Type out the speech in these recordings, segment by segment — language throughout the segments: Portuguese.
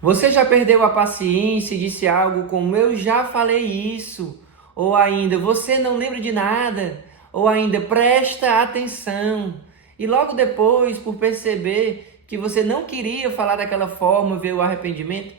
Você já perdeu a paciência e disse algo como eu já falei isso? Ou ainda, você não lembra de nada? Ou ainda, presta atenção. E logo depois, por perceber que você não queria falar daquela forma, veio o arrependimento?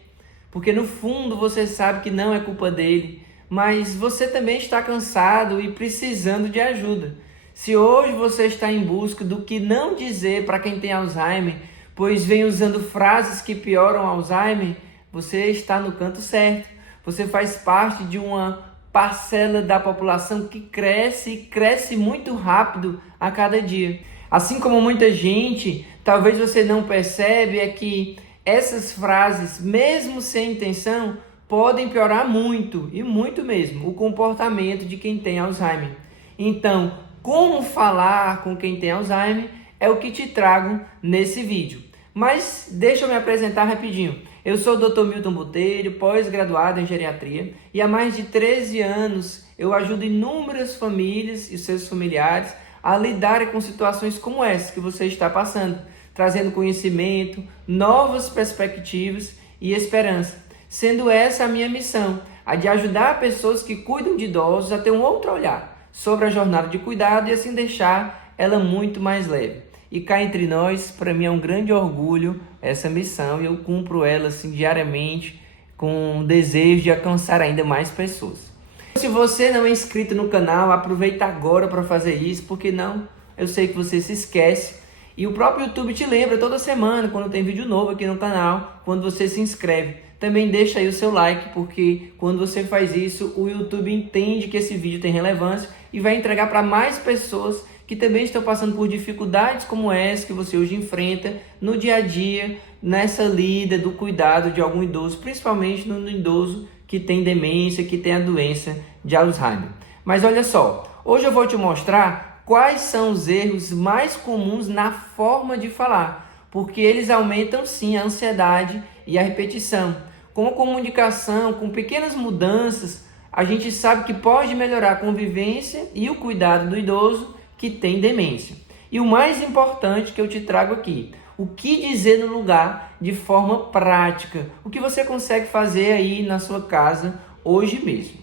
Porque no fundo você sabe que não é culpa dele, mas você também está cansado e precisando de ajuda. Se hoje você está em busca do que não dizer para quem tem Alzheimer, pois vem usando frases que pioram Alzheimer, você está no canto certo. Você faz parte de uma parcela da população que cresce e cresce muito rápido a cada dia. Assim como muita gente, talvez você não percebe, é que essas frases, mesmo sem intenção, podem piorar muito, e muito mesmo, o comportamento de quem tem Alzheimer. Então, como falar com quem tem Alzheimer é o que te trago nesse vídeo. Mas deixa eu me apresentar rapidinho. Eu sou o Dr. Milton Botelho, pós-graduado em geriatria, e há mais de 13 anos eu ajudo inúmeras famílias e seus familiares a lidarem com situações como essa que você está passando, trazendo conhecimento, novas perspectivas e esperança. Sendo essa a minha missão, a de ajudar pessoas que cuidam de idosos a ter um outro olhar sobre a jornada de cuidado e assim deixar ela muito mais leve. E cá entre nós, para mim é um grande orgulho essa missão e eu cumpro ela assim, diariamente com o desejo de alcançar ainda mais pessoas. Se você não é inscrito no canal, aproveita agora para fazer isso, porque não, eu sei que você se esquece. E o próprio YouTube te lembra toda semana, quando tem vídeo novo aqui no canal, quando você se inscreve. Também deixa aí o seu like, porque quando você faz isso, o YouTube entende que esse vídeo tem relevância e vai entregar para mais pessoas que também estão passando por dificuldades como essa que você hoje enfrenta no dia a dia, nessa lida do cuidado de algum idoso, principalmente no idoso que tem demência, que tem a doença de Alzheimer. Mas olha só, hoje eu vou te mostrar quais são os erros mais comuns na forma de falar, porque eles aumentam sim a ansiedade e a repetição. Com a comunicação, com pequenas mudanças, a gente sabe que pode melhorar a convivência e o cuidado do idoso que tem demência. E o mais importante que eu te trago aqui, o que dizer no lugar de forma prática, o que você consegue fazer aí na sua casa hoje mesmo.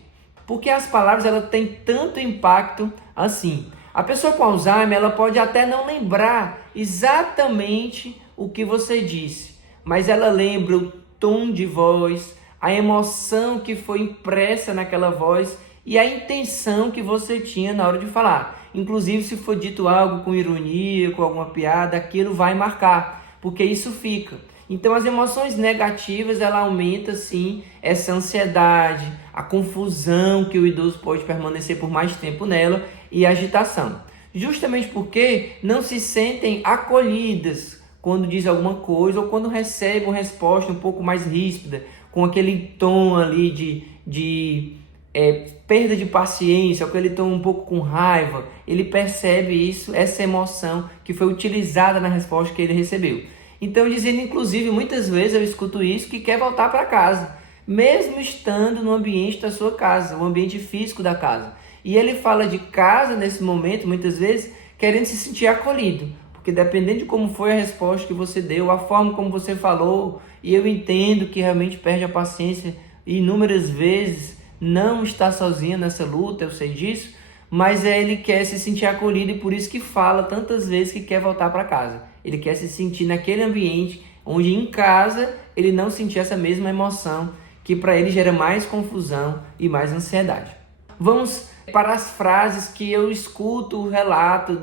Porque as palavras elas têm tanto impacto assim. A pessoa com Alzheimer ela pode até não lembrar exatamente o que você disse, mas ela lembra o tom de voz, a emoção que foi impressa naquela voz e a intenção que você tinha na hora de falar. Inclusive, se for dito algo com ironia, com alguma piada, aquilo vai marcar, porque isso fica. Então, as emoções negativas, ela aumenta, sim, essa ansiedade, a confusão que o idoso pode permanecer por mais tempo nela e a agitação. Justamente porque não se sentem acolhidas quando diz alguma coisa ou quando recebe uma resposta um pouco mais ríspida, com aquele tom ali de perda de paciência, com aquele tom um pouco com raiva. Ele percebe isso, essa emoção que foi utilizada na resposta que ele recebeu. Então, dizendo, inclusive, muitas vezes eu escuto isso, que quer voltar para casa, mesmo estando no ambiente da sua casa, o ambiente físico da casa. E ele fala de casa nesse momento, muitas vezes, querendo se sentir acolhido, porque dependendo de como foi a resposta que você deu, a forma como você falou, e eu entendo que realmente perde a paciência inúmeras vezes, não está sozinho nessa luta, eu sei disso, mas ele quer se sentir acolhido e por isso que fala tantas vezes que quer voltar para casa. Ele quer se sentir naquele ambiente onde em casa ele não sentia essa mesma emoção que para ele gera mais confusão e mais ansiedade. Vamos para as frases que eu escuto o relato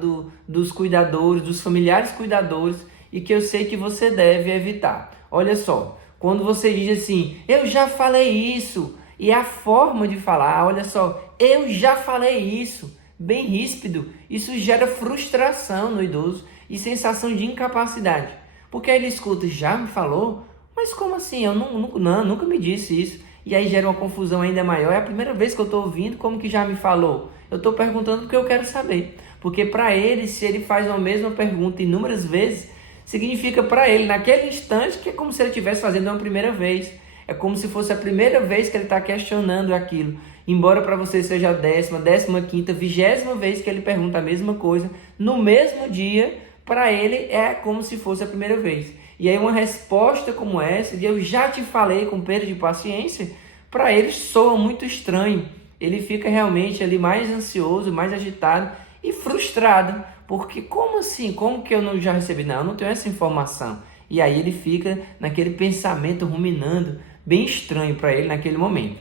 dos cuidadores, dos familiares cuidadores e que eu sei que você deve evitar. Olha só, quando você diz assim, eu já falei isso, e a forma de falar, olha só, eu já falei isso, bem ríspido, isso gera frustração no idoso e sensação de incapacidade. Porque aí ele escuta, já me falou? Mas como assim? Eu nunca me disse isso. E aí gera uma confusão ainda maior. É a primeira vez que eu estou ouvindo, como que já me falou? Eu estou perguntando porque eu quero saber. Porque para ele, se ele faz a mesma pergunta inúmeras vezes, significa para ele, naquele instante, que é como se ele estivesse fazendo uma primeira vez. É como se fosse a primeira vez que ele está questionando aquilo. Embora para você seja a 10ª, 15ª, 20ª vez que ele pergunta a mesma coisa, no mesmo dia, para ele é como se fosse a primeira vez. E aí uma resposta como essa, de eu já te falei com perda de paciência, para ele soa muito estranho. Ele fica realmente ali mais ansioso, mais agitado e frustrado. Porque como assim? Como que eu não já recebi? Não, eu não tenho essa informação. E aí ele fica naquele pensamento ruminando, bem estranho para ele naquele momento.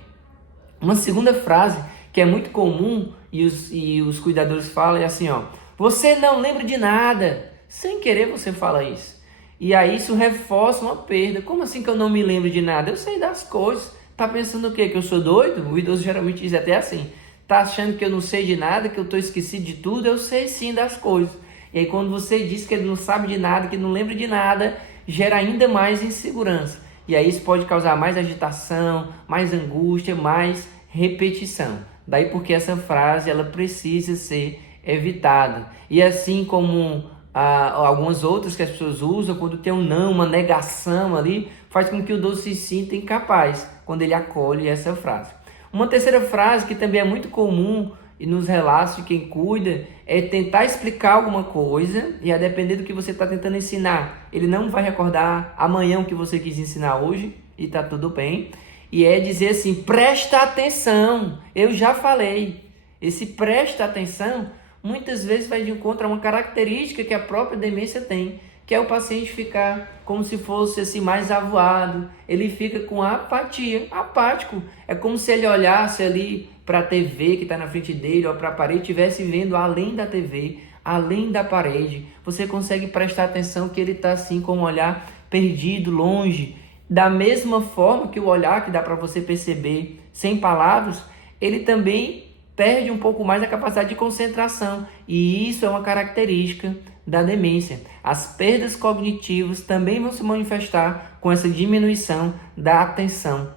Uma segunda frase que é muito comum e os cuidadores falam é assim, ó: você não lembra de nada. Sem querer você fala isso. E aí isso reforça uma perda. Como assim que eu não me lembro de nada? Eu sei das coisas. Tá pensando o quê? Que eu sou doido? O idoso geralmente diz até assim. Tá achando que eu não sei de nada, que eu tô esquecido de tudo? Eu sei sim das coisas. E aí quando você diz que ele não sabe de nada, que não lembra de nada, gera ainda mais insegurança. E aí isso pode causar mais agitação, mais angústia, mais repetição. Daí porque essa frase ela precisa ser evitada. E assim como algumas outras que as pessoas usam, quando tem um não, uma negação ali, faz com que o idoso se sinta incapaz quando ele acolhe essa frase. Uma terceira frase que também é muito comum e nos relatos de quem cuida é tentar explicar alguma coisa e a depender do que você está tentando ensinar, ele não vai recordar amanhã o que você quis ensinar hoje e está tudo bem. E é dizer assim: presta atenção, eu já falei. Esse presta atenção muitas vezes vai de encontro a uma característica que a própria demência tem, que é o paciente ficar como se fosse assim mais avoado, ele fica com apatia, apático. É como se ele olhasse ali para a TV que está na frente dele ou para a parede, estivesse vendo além da TV, além da parede. Você consegue prestar atenção que ele está assim com um olhar perdido, longe. Da mesma forma que o olhar que dá para você perceber sem palavras, ele também perde um pouco mais a capacidade de concentração. E isso é uma característica da demência. As perdas cognitivas também vão se manifestar com essa diminuição da atenção.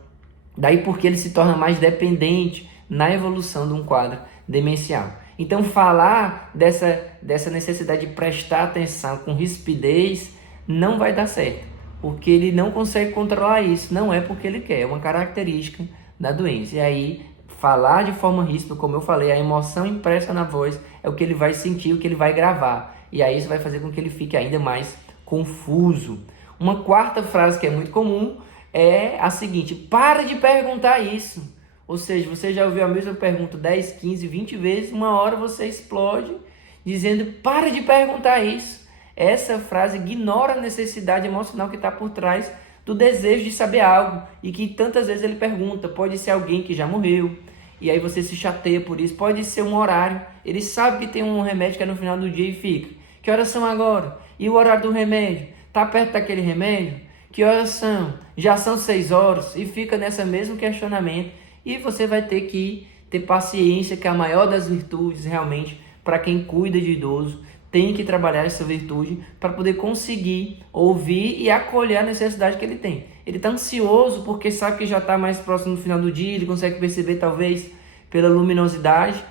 Daí porque ele se torna mais dependente na evolução de um quadro demencial. Então falar dessa necessidade de prestar atenção com rispidez não vai dar certo, porque ele não consegue controlar isso. Não é porque ele quer, é uma característica da doença. E aí falar de forma ríspida, como eu falei, a emoção impressa na voz é o que ele vai sentir, o que ele vai gravar. E aí isso vai fazer com que ele fique ainda mais confuso. Uma quarta frase que é muito comum é a seguinte: para de perguntar isso. Ou seja, você já ouviu a mesma pergunta 10, 15, 20 vezes, uma hora você explode dizendo: para de perguntar isso. Essa frase ignora a necessidade emocional que está por trás do desejo de saber algo e que tantas vezes ele pergunta. Pode ser alguém que já morreu e aí você se chateia por isso, pode ser um horário, ele sabe que tem um remédio que é no final do dia e fica: que horas são agora? E o horário do remédio? Está perto daquele remédio? Que horas são? Já são 6 horas, e fica nesse mesmo questionamento. E você vai ter que ter paciência, que é a maior das virtudes realmente para quem cuida de idoso. Tem que trabalhar essa virtude para poder conseguir ouvir e acolher a necessidade que ele tem. Ele está ansioso porque sabe que já está mais próximo do final do dia, ele consegue perceber talvez pela luminosidade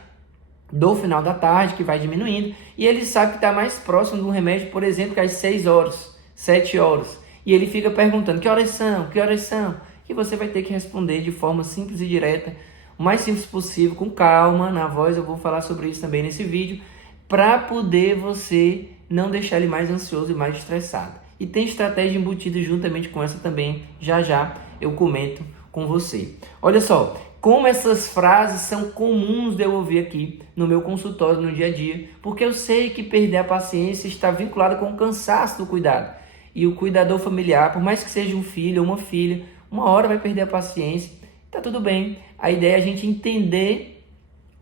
do final da tarde, que vai diminuindo, e ele sabe que está mais próximo de um remédio, por exemplo, que às 6 horas, 7 horas, e ele fica perguntando: que horas são? Que horas são? E você vai ter que responder de forma simples e direta, o mais simples possível, com calma, na voz. Eu vou falar sobre isso também nesse vídeo, para poder você não deixar ele mais ansioso e mais estressado. E tem estratégia embutida juntamente com essa também, já eu comento com você. Olha só, como essas frases são comuns de eu ouvir aqui no meu consultório, no dia a dia, porque eu sei que perder a paciência está vinculado com o cansaço do cuidado. E o cuidador familiar, por mais que seja um filho ou uma filha, uma hora vai perder a paciência, tá tudo bem. A ideia é a gente entender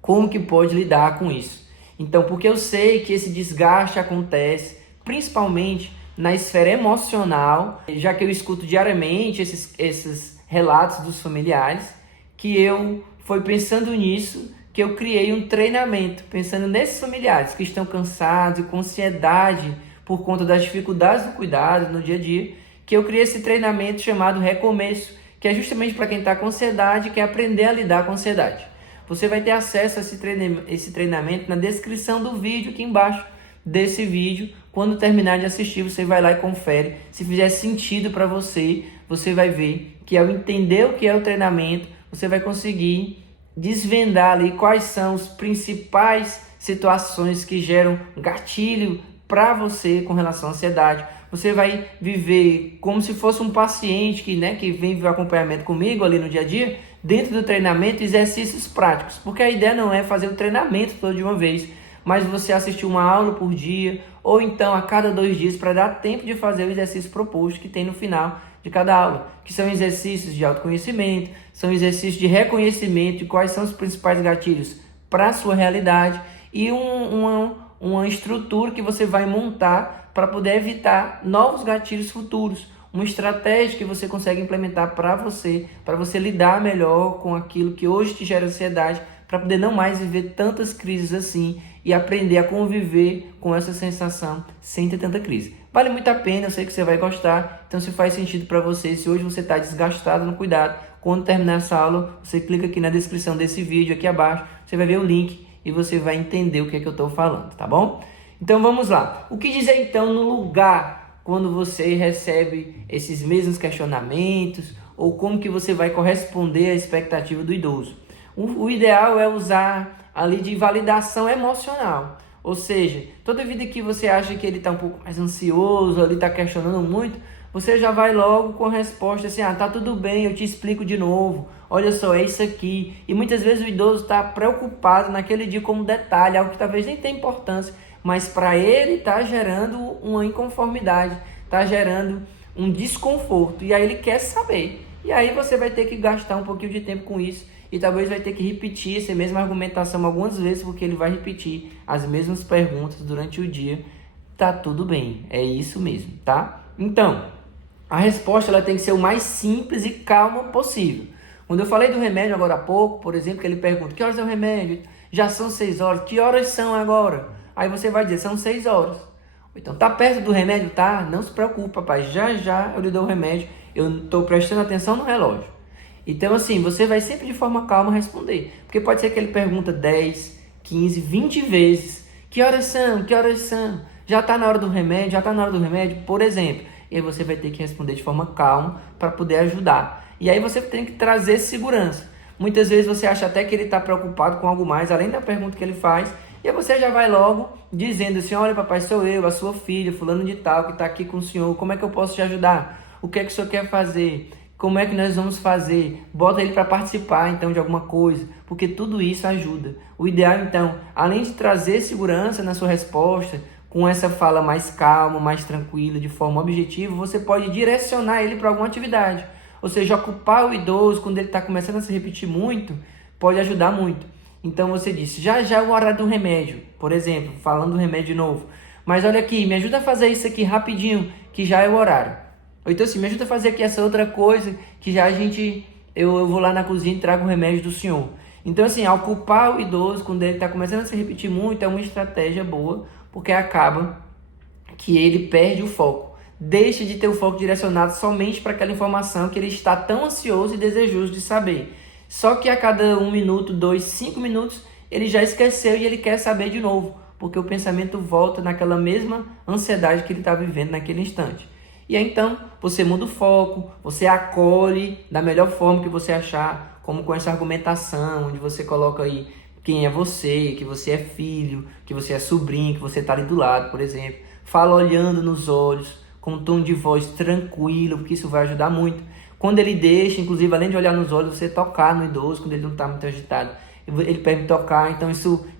como que pode lidar com isso. Então, porque eu sei que esse desgaste acontece principalmente na esfera emocional, já que eu escuto diariamente esses relatos dos familiares, que eu fui pensando nisso, que eu criei um treinamento, pensando nesses familiares que estão cansados e com ansiedade por conta das dificuldades do cuidado no dia a dia, que eu criei esse treinamento chamado Recomeço, que é justamente para quem está com ansiedade e quer aprender a lidar com a ansiedade. Você vai ter acesso a esse treinamento na descrição do vídeo aqui embaixo desse vídeo. Quando terminar de assistir, você vai lá e confere. Se fizer sentido para você, você vai ver que ao entender o que é o treinamento, você vai conseguir desvendar ali quais são as principais situações que geram gatilho para você com relação à ansiedade, você vai viver como se fosse um paciente que vem viver acompanhamento comigo ali no dia a dia, dentro do treinamento, exercícios práticos. Porque a ideia não é fazer o treinamento todo de uma vez, mas você assistir uma aula por dia, ou então a cada 2 dias, para dar tempo de fazer o exercício proposto que tem no final de cada aula, que são exercícios de autoconhecimento, são exercícios de reconhecimento de quais são os principais gatilhos para a sua realidade e uma estrutura que você vai montar para poder evitar novos gatilhos futuros, uma estratégia que você consegue implementar para você lidar melhor com aquilo que hoje te gera ansiedade, para poder não mais viver tantas crises assim e aprender a conviver com essa sensação sem ter tanta crise. Vale muito a pena, eu sei que você vai gostar, então se faz sentido para você, se hoje você está desgastado no cuidado, quando terminar essa aula, você clica aqui na descrição desse vídeo aqui abaixo, você vai ver o link e você vai entender o que é que eu estou falando, tá bom? Então vamos lá. O que dizer então no lugar quando você recebe esses mesmos questionamentos ou como que você vai corresponder à expectativa do idoso? O ideal é usar ali de validação emocional. Ou seja, toda vida que você acha que ele está um pouco mais ansioso, ali está questionando muito, você já vai logo com a resposta assim, tá tudo bem, eu te explico de novo, olha só, é isso aqui. E muitas vezes o idoso está preocupado naquele dia como detalhe, algo que talvez nem tenha importância, mas para ele está gerando uma inconformidade, está gerando um desconforto, e aí ele quer saber. E aí você vai ter que gastar um pouquinho de tempo com isso, e talvez vai ter que repetir essa mesma argumentação algumas vezes, porque ele vai repetir as mesmas perguntas durante o dia. Tá tudo bem, é isso mesmo, tá? Então, a resposta ela tem que ser o mais simples e calma possível. Quando eu falei do remédio agora há pouco, por exemplo, que ele pergunta, que horas é o remédio? Já são 6 horas, que horas são agora? Aí você vai dizer, são 6 horas. Então, tá perto do remédio? Tá? Não se preocupe, papai, já eu lhe dou o remédio, eu estou prestando atenção no relógio. Então, assim, você vai sempre de forma calma responder. Porque pode ser que ele pergunta 10, 15, 20 vezes. Que horas são? Que horas são? Já está na hora do remédio? Já está na hora do remédio? Por exemplo. E aí você vai ter que responder de forma calma para poder ajudar. E aí você tem que trazer segurança. Muitas vezes você acha até que ele está preocupado com algo mais, além da pergunta que ele faz. E aí você já vai logo dizendo assim, olha papai, sou eu, a sua filha, fulano de tal, que está aqui com o senhor. Como é que eu posso te ajudar? O que é que o senhor quer fazer? Como é que nós vamos fazer? Bota ele para participar, então, de alguma coisa, porque tudo isso ajuda. O ideal, então, além de trazer segurança na sua resposta, com essa fala mais calma, mais tranquila, de forma objetiva, você pode direcionar ele para alguma atividade. Ou seja, ocupar o idoso quando ele está começando a se repetir muito, pode ajudar muito. Então, você disse, já é o horário do remédio, por exemplo, falando do remédio de novo. Mas olha aqui, me ajuda a fazer isso aqui rapidinho, que já é o horário. Ou então assim, me ajuda a fazer aqui essa outra coisa, que já eu vou lá na cozinha e trago o remédio do senhor. Então assim, ocupar o idoso quando ele está começando a se repetir muito é uma estratégia boa, porque acaba que ele perde o foco. Deixa de ter o foco direcionado somente para aquela informação que ele está tão ansioso e desejoso de saber. Só que a cada 1 minuto, 2, 5 minutos, ele já esqueceu e ele quer saber de novo, porque o pensamento volta naquela mesma ansiedade que ele está vivendo naquele instante. E aí, então, você muda o foco, você acolhe da melhor forma que você achar, como com essa argumentação, onde você coloca aí quem é você, que você é filho, que você é sobrinho, que você está ali do lado, por exemplo. Fala olhando nos olhos, com um tom de voz tranquilo, porque isso vai ajudar muito. Quando ele deixa, inclusive, além de olhar nos olhos, você tocar no idoso, quando ele não está muito agitado, ele pede tocar, então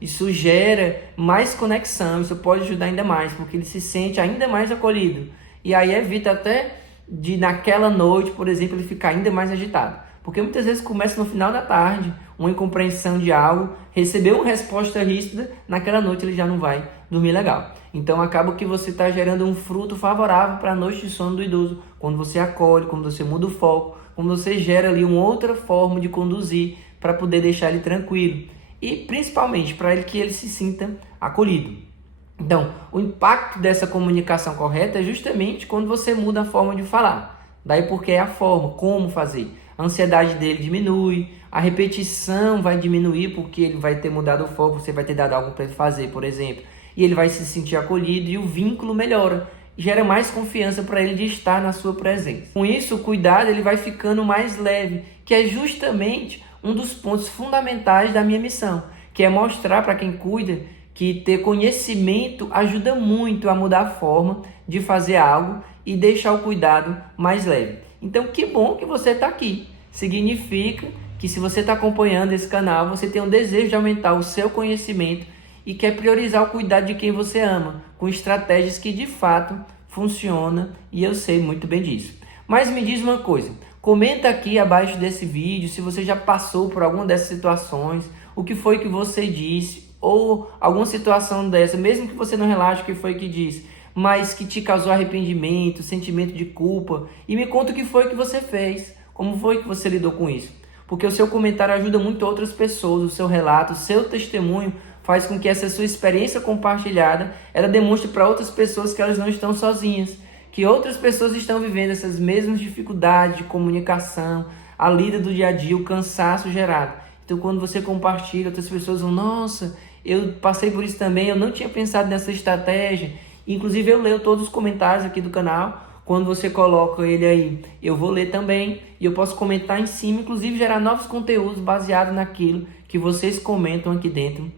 isso gera mais conexão, isso pode ajudar ainda mais, porque ele se sente ainda mais acolhido. E aí evita até de naquela noite, por exemplo, ele ficar ainda mais agitado. Porque muitas vezes começa no final da tarde, uma incompreensão de algo, receber uma resposta ríspida, naquela noite ele já não vai dormir legal. Então acaba que você está gerando um fruto favorável para a noite de sono do idoso, quando você acolhe, quando você muda o foco, quando você gera ali uma outra forma de conduzir para poder deixar ele tranquilo. E principalmente para que ele se sinta acolhido. Então, o impacto dessa comunicação correta é justamente quando você muda a forma de falar. Daí porque é a forma, como fazer. A ansiedade dele diminui, a repetição vai diminuir porque ele vai ter mudado o foco, você vai ter dado algo para ele fazer, por exemplo. E ele vai se sentir acolhido e o vínculo melhora. Gera mais confiança para ele de estar na sua presença. Com isso, o cuidado ele vai ficando mais leve, que é justamente um dos pontos fundamentais da minha missão, que é mostrar para quem cuida que ter conhecimento ajuda muito a mudar a forma de fazer algo e deixar o cuidado mais leve. Então, que bom que você está aqui. Significa que se você está acompanhando esse canal, você tem um desejo de aumentar o seu conhecimento e quer priorizar o cuidado de quem você ama, com estratégias que de fato funcionam, e eu sei muito bem disso. Mas me diz uma coisa, comenta aqui abaixo desse vídeo se você já passou por alguma dessas situações, o que foi que você disse, ou alguma situação dessa, mesmo que você não relate o que foi que disse, mas que te causou arrependimento, sentimento de culpa, e me conta o que foi que você fez, como foi que você lidou com isso. Porque o seu comentário ajuda muito outras pessoas, o seu relato, o seu testemunho faz com que essa sua experiência compartilhada, ela demonstre para outras pessoas que elas não estão sozinhas, que outras pessoas estão vivendo essas mesmas dificuldades de comunicação, a lida do dia a dia, o cansaço gerado. Então, quando você compartilha, outras pessoas vão, nossa, eu passei por isso também, eu não tinha pensado nessa estratégia. Inclusive, eu leio todos os comentários aqui do canal. Quando você coloca ele aí, eu vou ler também e eu posso comentar em cima, inclusive gerar novos conteúdos baseados naquilo que vocês comentam aqui dentro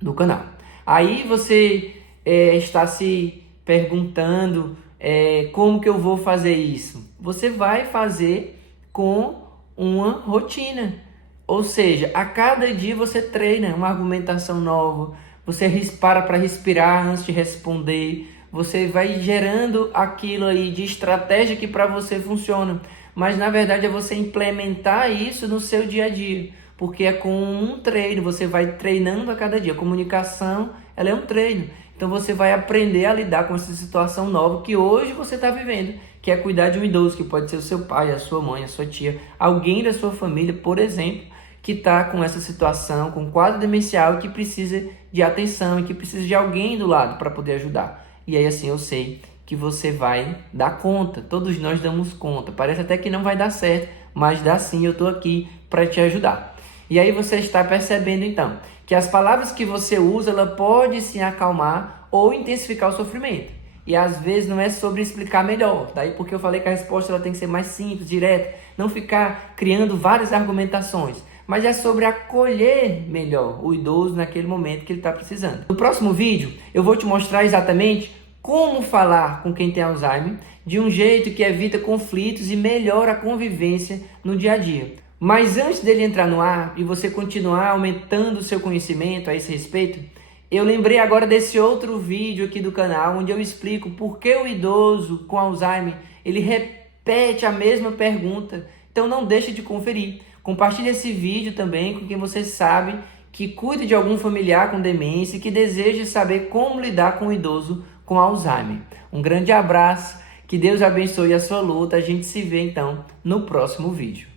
do canal. Aí você está se perguntando como que eu vou fazer isso? Você vai fazer com uma rotina. Ou seja, a cada dia você treina uma argumentação nova, você para para respirar antes de responder, você vai gerando aquilo aí de estratégia que para você funciona, mas na verdade é você implementar isso no seu dia a dia, porque é com um treino, você vai treinando a cada dia. A comunicação, ela é um treino, então você vai aprender a lidar com essa situação nova que hoje você está vivendo, que é cuidar de um idoso, que pode ser o seu pai, a sua mãe, a sua tia, alguém da sua família, por exemplo, que está com essa situação, com quadro demencial, que precisa de atenção e que precisa de alguém do lado para poder ajudar. E aí assim eu sei que você vai dar conta, todos nós damos conta, parece até que não vai dar certo, mas dá sim, eu estou aqui para te ajudar. E aí você está percebendo então, que as palavras que você usa, ela pode sim acalmar ou intensificar o sofrimento. E às vezes não é sobre explicar melhor, daí porque eu falei que a resposta ela tem que ser mais simples, direta, não ficar criando várias argumentações, mas é sobre acolher melhor o idoso naquele momento que ele está precisando. No próximo vídeo, eu vou te mostrar exatamente como falar com quem tem Alzheimer de um jeito que evita conflitos e melhora a convivência no dia a dia. Mas antes dele entrar no ar e você continuar aumentando o seu conhecimento a esse respeito, eu lembrei agora desse outro vídeo aqui do canal, onde eu explico por que o idoso com Alzheimer, ele repete a mesma pergunta. Então não deixe de conferir. Compartilhe esse vídeo também com quem você sabe que cuida de algum familiar com demência e que deseja saber como lidar com o idoso com Alzheimer. Um grande abraço, que Deus abençoe a sua luta. A gente se vê então no próximo vídeo.